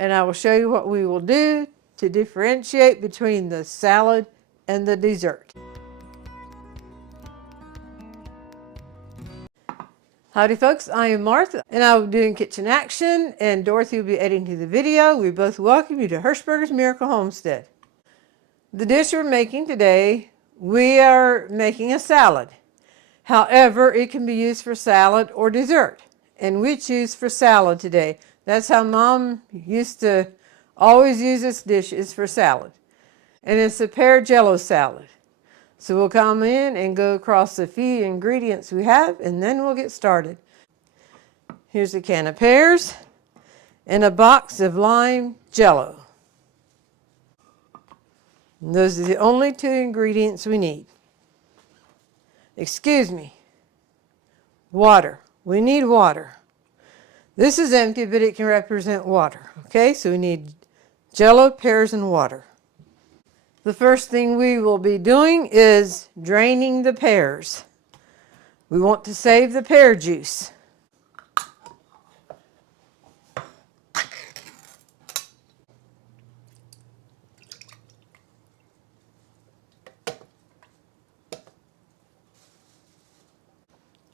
and I will show you what we will do to differentiate between the salad and the dessert. Howdy folks, I am Martha and I will be doing kitchen action and Dorothy will be editing the video. We both welcome you to Hirschberger's Miracle Homestead. The dish we're making today, we are making a salad. However, it can be used for salad or dessert, and we choose for salad today. That's how Mom used to always use this dish, is for salad. And it's a Pear Jello salad. So we'll come in and go across the few ingredients we have, and then we'll get started. Here's a can of pears and a box of limejello. And those are the only two ingredients we need. Excuse me. Water. We need water. This is empty, but it can represent water. Okay, so we need jello, pears, and water. The first thing we will be doing is draining the pears. We want to save the pear juice.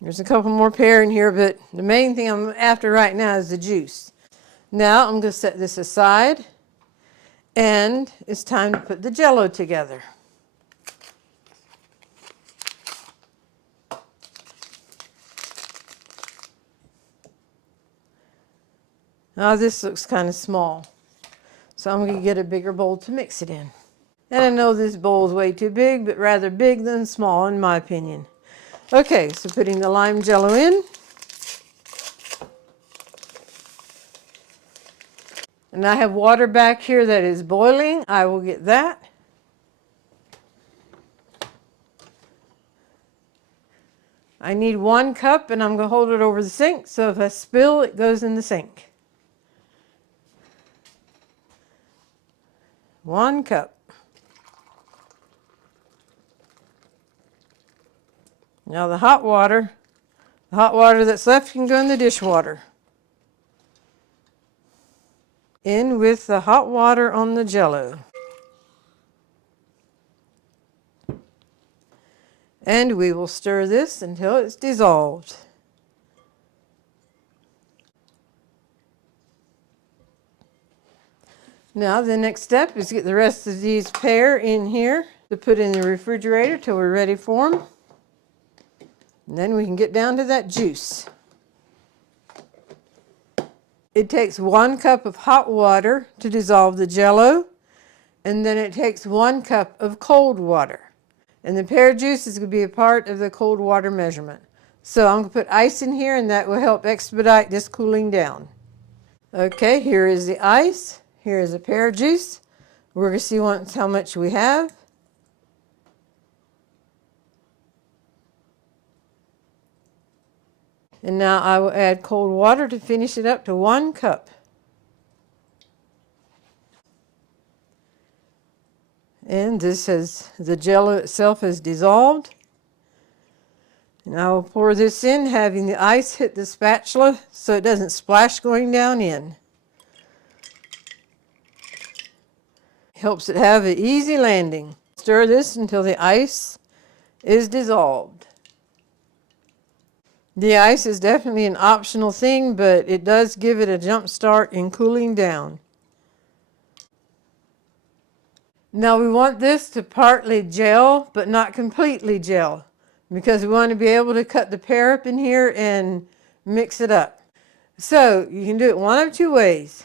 There's a couple more pear in here, but the main thing I'm after right now is the juice. Now I'm going to set this aside. And it's time to put the jello together. Now this looks kind of small, so I'm going to get a bigger bowl to mix it in. And I know this bowl is way too big, but rather big than small in my opinion. Okay, so putting the lime jello in. And I have water back here that is boiling. I will get that. I need 1 cup and I'm going to hold it over the sink, so if I spill, it goes in the sink. 1 cup. Now the hot water that's left can go in the dishwater. In with the hot water on the jello. And we will stir this until it's dissolved. Now the next step is to get the rest of these pear in here to put in the refrigerator till we're ready for them. And then we can get down to that juice. It takes 1 cup of hot water to dissolve the jello, and then it takes 1 cup of cold water. And the pear juice is going to be a part of the cold water measurement. So I'm going to put ice in here, and that will help expedite this cooling down. Okay, here is the ice. Here is the pear juice. We're going to see once how much we have. And now I will add cold water to finish it up to 1 cup. And the jello itself has dissolved. And I will pour this in, having the ice hit the spatula so it doesn't splash going down in. Helps it have an easy landing. Stir this until the ice is dissolved. The ice is definitely an optional thing, but it does give it a jump start in cooling down. Now we want this to partly gel, but not completely gel, because we want to be able to cut the pear up in here and mix it up. So you can do it one of 2 ways.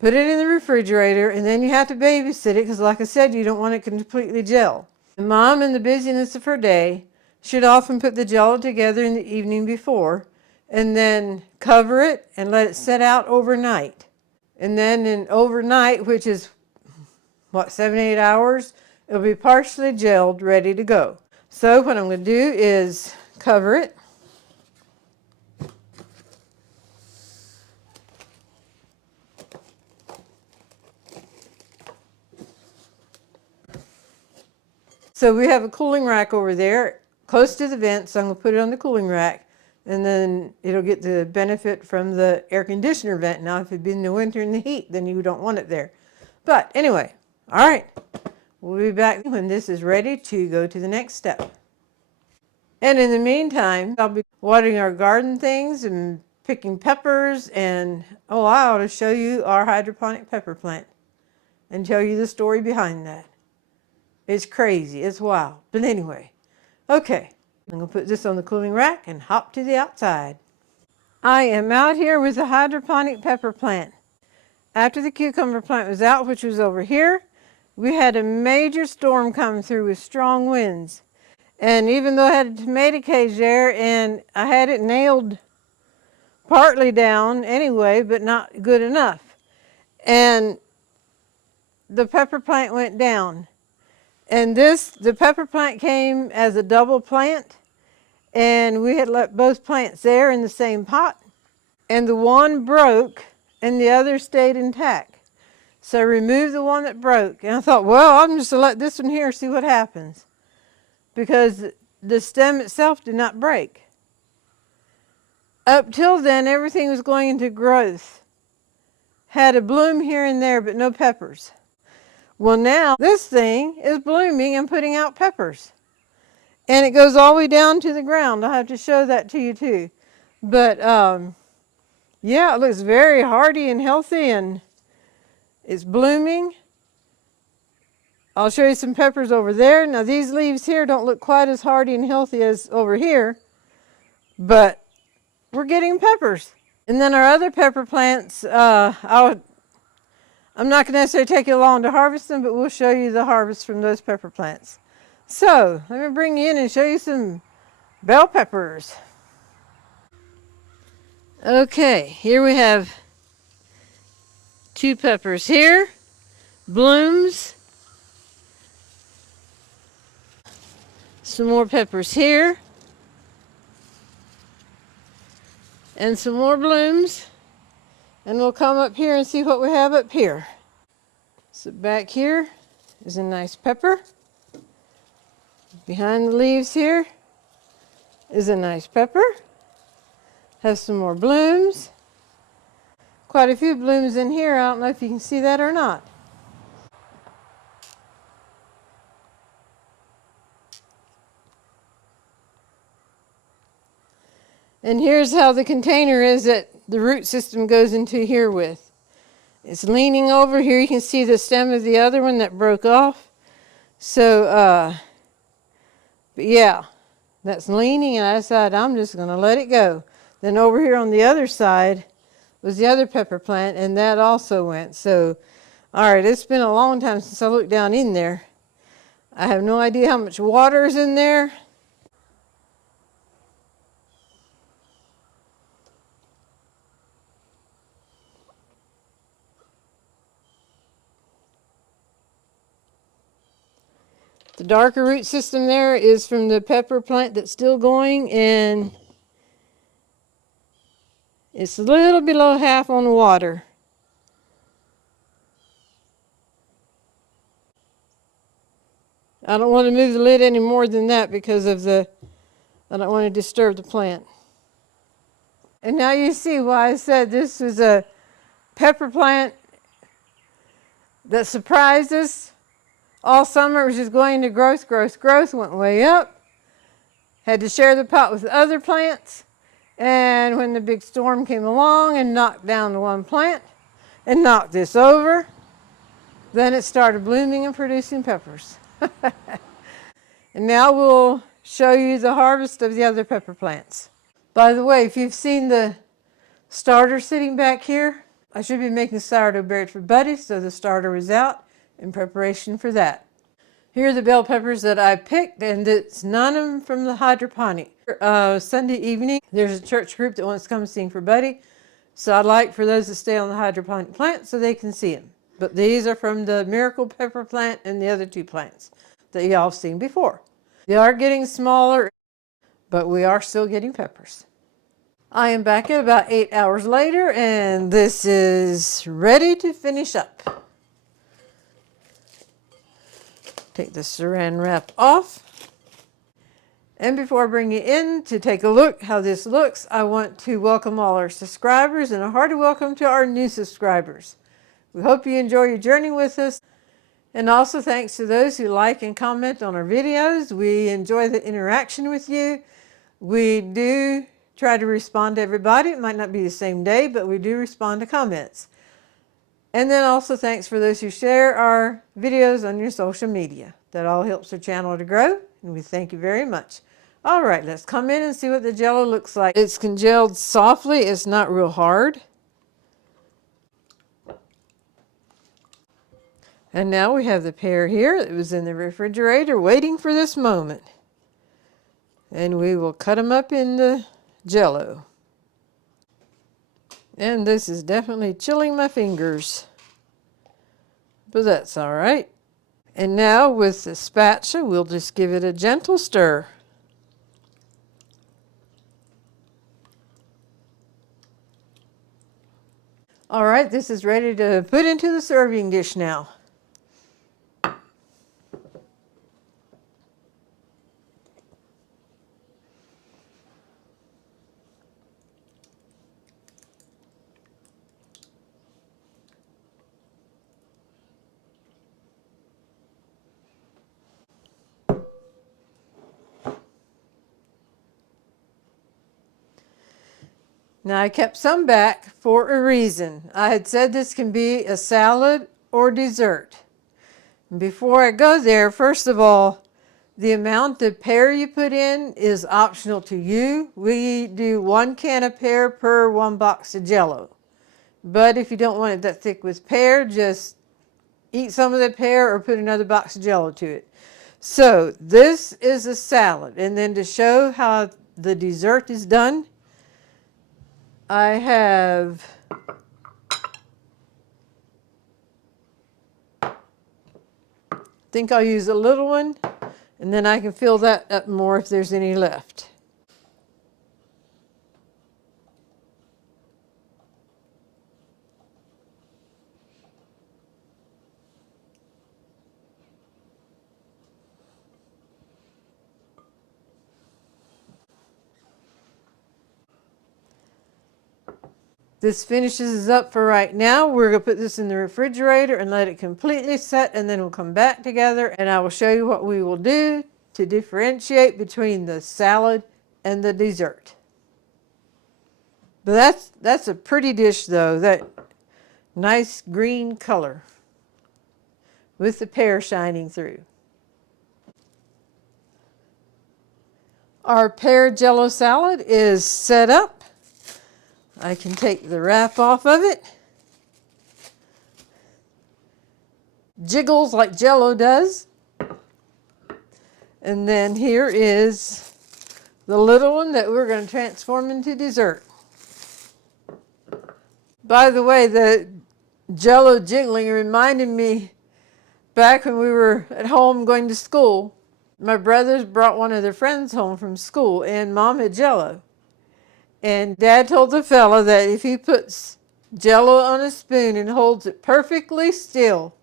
Put it in the refrigerator, and then you have to babysit it, because like I said, you don't want it to completely gel. And Mom, in the busyness of her day, should often put the jello together in the evening before and then cover it and let it set out overnight. And then in overnight, which is, 7-8 hours, it'll be partially gelled, ready to go. So what I'm going to do is cover it. So we have a cooling rack over there close to the vent, so I'm going to put it on the cooling rack. and then it'll get the benefit from the air conditioner vent. Now, if it'd been the winter and the heat, then you don't want it there. But anyway, all right, we'll be back when this is ready to go to the next step. And in the meantime, I'll be watering our garden things and picking peppers, and oh, I ought to show you our hydroponic pepper plant and tell you the story behind that. It's crazy, it's wild. But anyway, okay, I'm gonna put this on the cooling rack and hop to the outside. I am out here with the hydroponic pepper plant. After the cucumber plant was out, which was over here, we had a major storm come through with strong winds. And even though I had a tomato cage there and I had it nailed partly down anyway, but not good enough. And the pepper plant went down. And the pepper plant came as a double plant, and we had left both plants there in the same pot. And the one broke and the other stayed intact. So I removed the one that broke, and I thought, well, I'm just gonna let this one here see what happens, because the stem itself did not break. Up till then, everything was going into growth. Had a bloom here and there, but no peppers. Well, now this thing is blooming and putting out peppers. And it goes all the way down to the ground. I'll have to show that to you too. But yeah, it looks very hardy and healthy, and it's blooming. I'll show you some peppers over there. Now these leaves here don't look quite as hardy and healthy as over here, but we're getting peppers. And then our other pepper plants, I'm not going to necessarily take you along to harvest them, but we'll show you the harvest from those pepper plants. So let me bring you in and show you some bell peppers. Okay, here we have 2 peppers here, blooms. Some more peppers here. And some more blooms. And we'll come up here and see what we have up here. So back here is a nice pepper. Behind the leaves here is a nice pepper. Have some more blooms. Quite a few blooms in here. I don't know if you can see that or not. And here's how the container is that the root system goes into here with. It's leaning over here. You can see the stem of the other one that broke off. So, but yeah, that's leaning, and I decided I'm just going to let it go. Then over here on the other side was the other pepper plant, and that also went. So, all right, it's been a long time since I looked down in there. I have no idea how much water is in there. The darker root system there is from the pepper plant that's still going, and it's a little below half on water. I don't want to move the lid any more than that because of I don't want to disturb the plant. And now you see why I said this was a pepper plant that surprised us. All summer it was just going to growth, went way up. Had to share the pot with other plants. And when the big storm came along and knocked down the one plant and knocked this over, then it started blooming and producing peppers. And now we'll show you the harvest of the other pepper plants. By the way, if you've seen the starter sitting back here, I should be making sourdough bread for Buddy, so the starter is out in preparation for that. Here are the bell peppers that I picked, and it's none of them from the hydroponic. Sunday evening, there's a church group that wants to come sing for Buddy, so I'd like for those to stay on the hydroponic plant so they can see them. But these are from the miracle pepper plant and the other 2 plants that y'all have seen before. They are getting smaller, but we are still getting peppers. I am back at about 8 hours later, and this is ready to finish up. Take the saran wrap off. And before I bring you in to take a look how this looks, I want to welcome all our subscribers and a hearty welcome to our new subscribers. We hope you enjoy your journey with us. And also thanks to those who like and comment on our videos. We enjoy the interaction with you. We do try to respond to everybody. It might not be the same day, but we do respond to comments. And then also thanks for those who share our videos on your social media. That all helps our channel to grow, and we thank you very much. All right, let's come in and see what the Jello looks like. It's congealed softly. It's not real hard. And now we have the pear here. It was in the refrigerator waiting for this moment. And we will cut them up in the Jello. And this is definitely chilling my fingers. But that's all right. And now with the spatula, we'll just give it a gentle stir. All right, this is ready to put into the serving dish now. Now I kept some back for a reason. I had said this can be a salad or dessert. Before I go there, first of all, the amount of pear you put in is optional to you. We do 1 can of pear per 1 box of Jello. But if you don't want it that thick with pear, just eat some of the pear or put another box of Jello to it. So this is a salad. And then to show how the dessert is done, I have think I'll use a little one, and then I can fill that up more if there's any left. This finishes up for right now. We're going to put this in the refrigerator and let it completely set, and then we'll come back together and I will show you what we will do to differentiate between the salad and the dessert. But that's a pretty dish though, that nice green color with the pear shining through. Our pear Jello salad is set up. I can take the wrap off of it. Jiggles like Jello does. And then here is the little one that we're going to transform into dessert. By the way, the Jello jiggling reminded me back when we were at home going to school. My brothers brought one of their friends home from school and Mom had Jello. And Dad told the fella that if he puts Jello on a spoon and holds it perfectly still,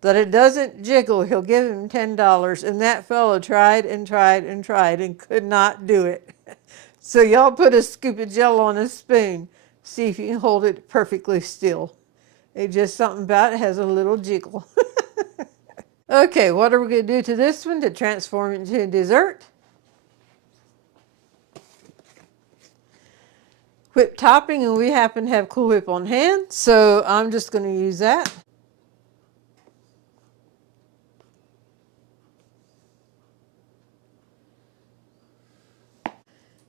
that it doesn't jiggle, he'll give him $10. And that fellow tried and tried and tried and could not do it. So y'all put a scoop of Jello on a spoon. See if you can hold it perfectly still. It's just something about it has a little jiggle. Okay, what are we going to do to this one to transform it into a dessert? Whip topping, and we happen to have Cool Whip on hand, so I'm just going to use that.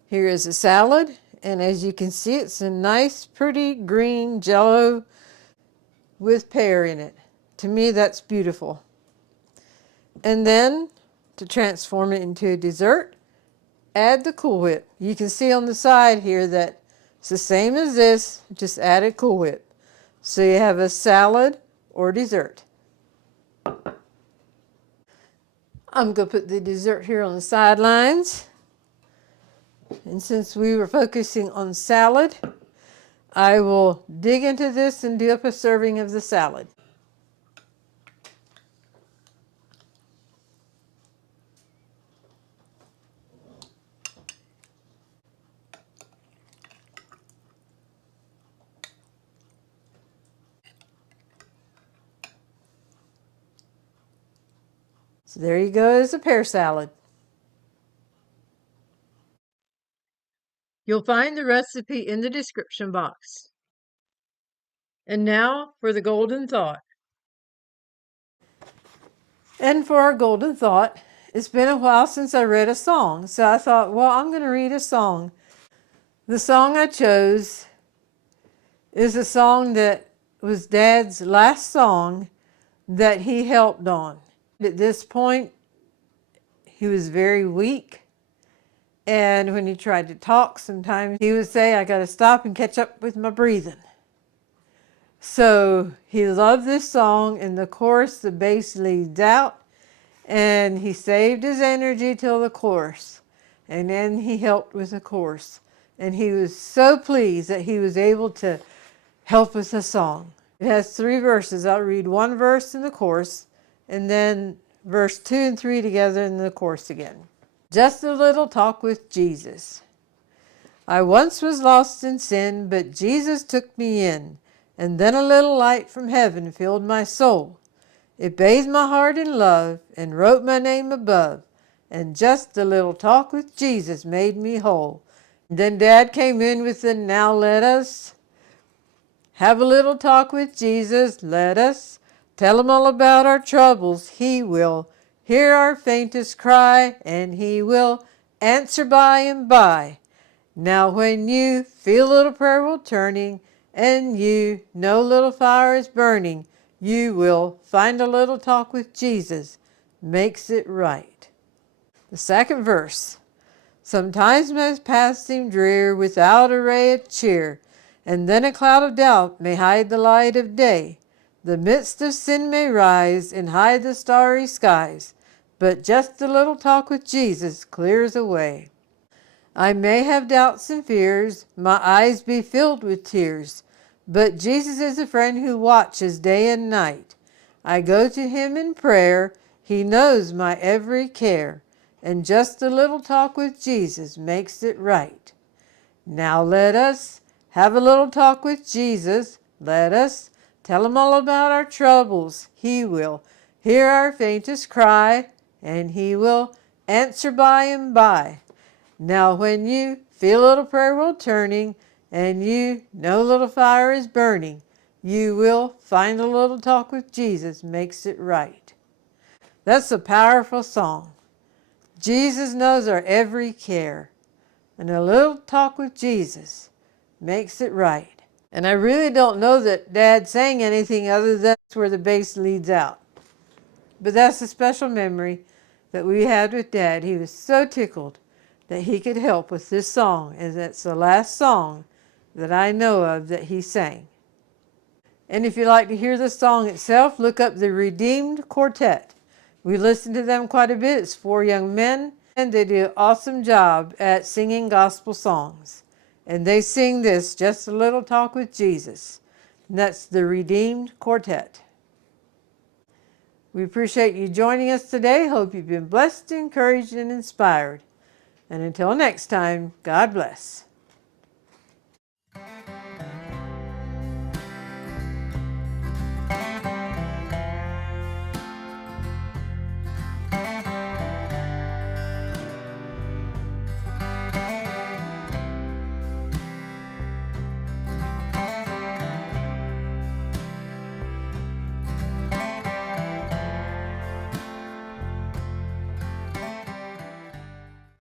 Here is a salad, and as you can see, it's a nice, pretty green Jello with pear in it. To me, that's beautiful. And then, to transform it into a dessert, add the Cool Whip. You can see on the side here that it's the same as this, just added Cool Whip. So you have a salad or dessert. I'm going to put the dessert here on the sidelines. And since we were focusing on salad, I will dig into this and do up a serving of the salad. So there you go, is a pear salad. You'll find the recipe in the description box. And now for the golden thought. And for our golden thought, it's been a while since I read a song, so I thought, well, I'm going to read a song. The song I chose is a song that was Dad's last song that he helped on. At this point, he was very weak, and when he tried to talk, sometimes he would say, I got to stop and catch up with my breathing. So he loved this song. In the chorus, the bass leads out, and he saved his energy till the chorus, and then he helped with the chorus. And he was so pleased that he was able to help with the song. It has 3 verses. I'll read 1 verse in the chorus, and then verse 2 and 3 together in the chorus again. Just a little talk with Jesus. I once was lost in sin, but Jesus took me in, and then a little light from heaven filled my soul. It bathed my heart in love and wrote my name above, and just a little talk with Jesus made me whole. Then Dad came in with the now let us have a little talk with Jesus. Let us tell him all about our troubles. He will hear our faintest cry, and he will answer by and by. Now when you feel a little prayer wheel turning, and you know little fire is burning, you will find a little talk with Jesus makes it right. The second verse. Sometimes my path seemed drear without a ray of cheer, and then a cloud of doubt may hide the light of day. The midst of sin may rise and hide the starry skies, but just a little talk with Jesus clears away. I may have doubts and fears, my eyes be filled with tears, but Jesus is a friend who watches day and night. I go to him in prayer, he knows my every care, and just a little talk with Jesus makes it right. Now let us have a little talk with Jesus. Let us tell him all about our troubles. He will hear our faintest cry, and he will answer by and by. Now when you feel a little prayer wheel turning, and you know a little fire is burning, you will find a little talk with Jesus makes it right. That's a powerful song. Jesus knows our every care, and a little talk with Jesus makes it right. And I really don't know that Dad sang anything other than that's where the bass leads out. But that's a special memory that we had with Dad. He was so tickled that he could help with this song, and that's the last song that I know of that he sang. And if you'd like to hear the song itself, look up the Redeemed Quartet. We listen to them quite a bit. It's 4 young men, and they do an awesome job at singing gospel songs. And they sing this, Just a Little Talk with Jesus. And that's the Redeemed Quartet. We appreciate you joining us today. Hope you've been blessed, encouraged, and inspired. And until next time, God bless.